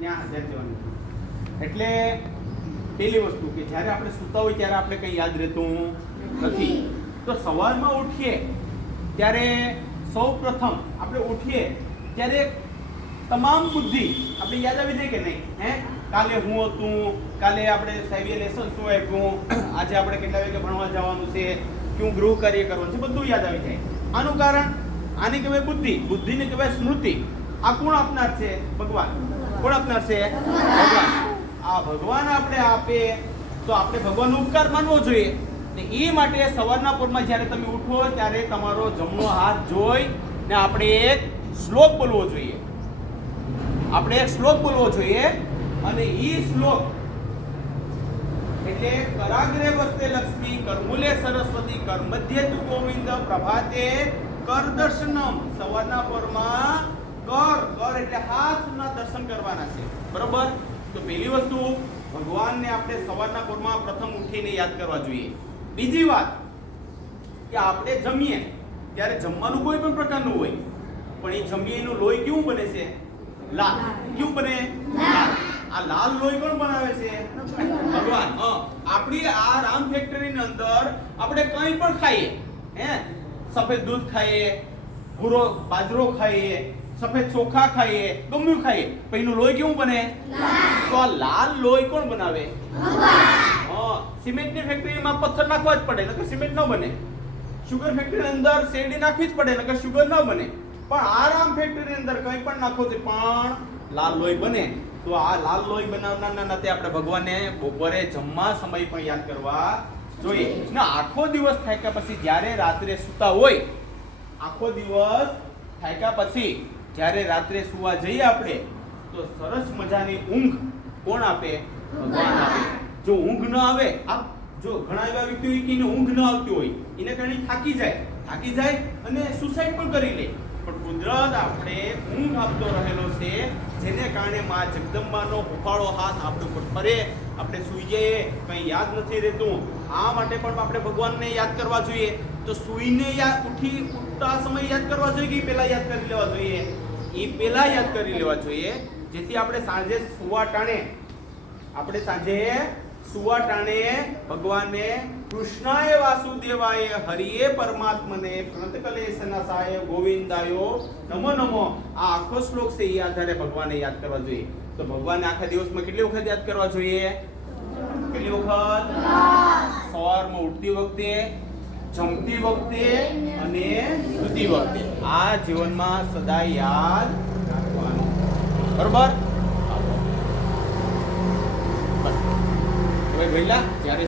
ત્યાં હાજર જવાનું. એટલે પહેલી વસ્તુ કે જ્યારે આપણે સૂતા હોય ત્યારે આપણે કંઈ યાદ રહેતું નથી. તો સવારમાં ઉઠીએ ત્યારે સૌ પ્રથમ આપણે ઉઠીએ ત્યારે તમામ બુદ્ધિ આપણે યાદ આવી જાય કે નહીં? કાલે હું હતું, કાલે આપણે સાહેબે લેસન શું આપ્યું, આજે આપણે કેટલા વાગે ભણવા જવાનું છે, કયું ગૃહ કાર્ય કરવાનું છે, બધું યાદ આવી જાય. આનું કારણ આને કહેવાય બુદ્ધિ, બુદ્ધિને કહેવાય સ્મૃતિ. આ કોણ આપનાર છે? ભગવાન. કોણ આપનાર છે? ભગવાન. આ ભગવાન આપણે આપે તો આપણે ભગવાનનો ઉપકાર માનવો જોઈએ. ને એ માટે સવારના પોરમાં જ્યારે તમે ઉઠો ત્યારે તમારો જમણો હાથ જોઈ ને આપણે એક શ્લોક બોલવો જોઈએ. આપણે એક શ્લોક બોલવો જોઈએ અને એ શ્લોક એટલે કરાગ્રે વસ્તે લક્ષ્મી, કરમૂલે સરસ્વતી, કરમધ્યે તુ ગોવિંદ, પ્રભાતે કર દર્શનમ. સવારના પોરમાં કર એટલે હાથના દર્શન કરવાના છે. બરોબર? તો પહેલી વસ્તુ ભગવાનને આપણે સવારના પોરમાં પ્રથમ ઉઠીને યાદ કરવા જોઈએ. બીજી વાત કે આપણે જમીએ ત્યારે જમવાનું કોઈ પણ પ્રકારનું હોય પણ એ જમીએ એનું લોહી કેવું બને છે? લાલ. કેવું બને? લાલ. આ લાલ લોહી કોણ બનાવે છે? ભગવાન. આપણી આ રામ ફેક્ટરીની અંદર આપણે કંઈ પણ ખાઈએ, સફેદ દૂધ ખાઈએ, ભૂરો બાજરો ખાઈએ, સફેદ ચોખા ખાઈએ, ગમ્યું ખાઈએ, પણ એનું લોહી કેવું બને? તો આ લાલ લોહી કોણ બનાવે? સિમેન્ટની ફેક્ટરીમાં પથ્થર નાખવા જ પડે નકર સિમેન્ટ ન બને. શુગર ફેક્ટરીની અંદર શેરડી નાખવી જ પડે નકર શુગર ન બને. પણ આ રામ ફેક્ટરીની અંદર કંઈ પણ નાખો તો પણ લાલ લોહી બને. તો આ લાલ લોહી બનાવવાના નાતે આપણે ભગવાનને બપોરે જમવા સમય પણ યાદ કરવા જોઈએ. ને આખો દિવસ થાક્યા પછી જ્યારે રાત્રે સૂતા હોય, આખો દિવસ થાક્યા પછી જ્યારે રાત્રે સુવા જઈએ આપણે તો સરસ મજાની ઊંઘ કોણ આપે? ભગવાન આપે. જો ઊંઘ ન આવે, જો ઘણા એવા વ્યક્તિઓ કે ઊંઘ ન આવતી હોય એને કારણે થાકી જાય અને સુસાઇડ પણ કરી લે. પણ કુદરત આપણે ઊંઘ આપતો રહેલો છે, જેને કારણે માં જગદંબાનો હુફાળો હાથ આપણી ઉપર ફરે, આપણે સૂઈ જઈએ, કંઈ યાદ નથી રહેતું. આ માટે પણ આપણે ભગવાનને યાદ કરવા જોઈએ. તો સૂઈને ઉઠતા સમય યાદ કરવા જોઈએ કે પહેલા યાદ કરી લેવા જોઈએ? એ પહેલા યાદ કરી લેવા જોઈએ, જેથી આપણે સાંજે સુવા ટાણે ભગવાનને કૃષ્ણાય વાસુદેવાય હરિયે પરમાત્મને પ્रणतकलेशनाशाय ગોવિંદાયો નમો નમો. આ આખો શ્લોક છે એ આધારે ભગવાનને યાદ કરવા જોઈએ. તો ભગવાનને આખા દિવસમાં કેટલી વખત યાદ કરવા જોઈએ? કેટલી વખત? સવારમાં ઉઠતી વખતે, જમતી વખતે અને સૂતી વખતે. આ જીવનમાં સદા યાદ રાખવાનું. બરોબર? હવે ભઈલા જ્યારે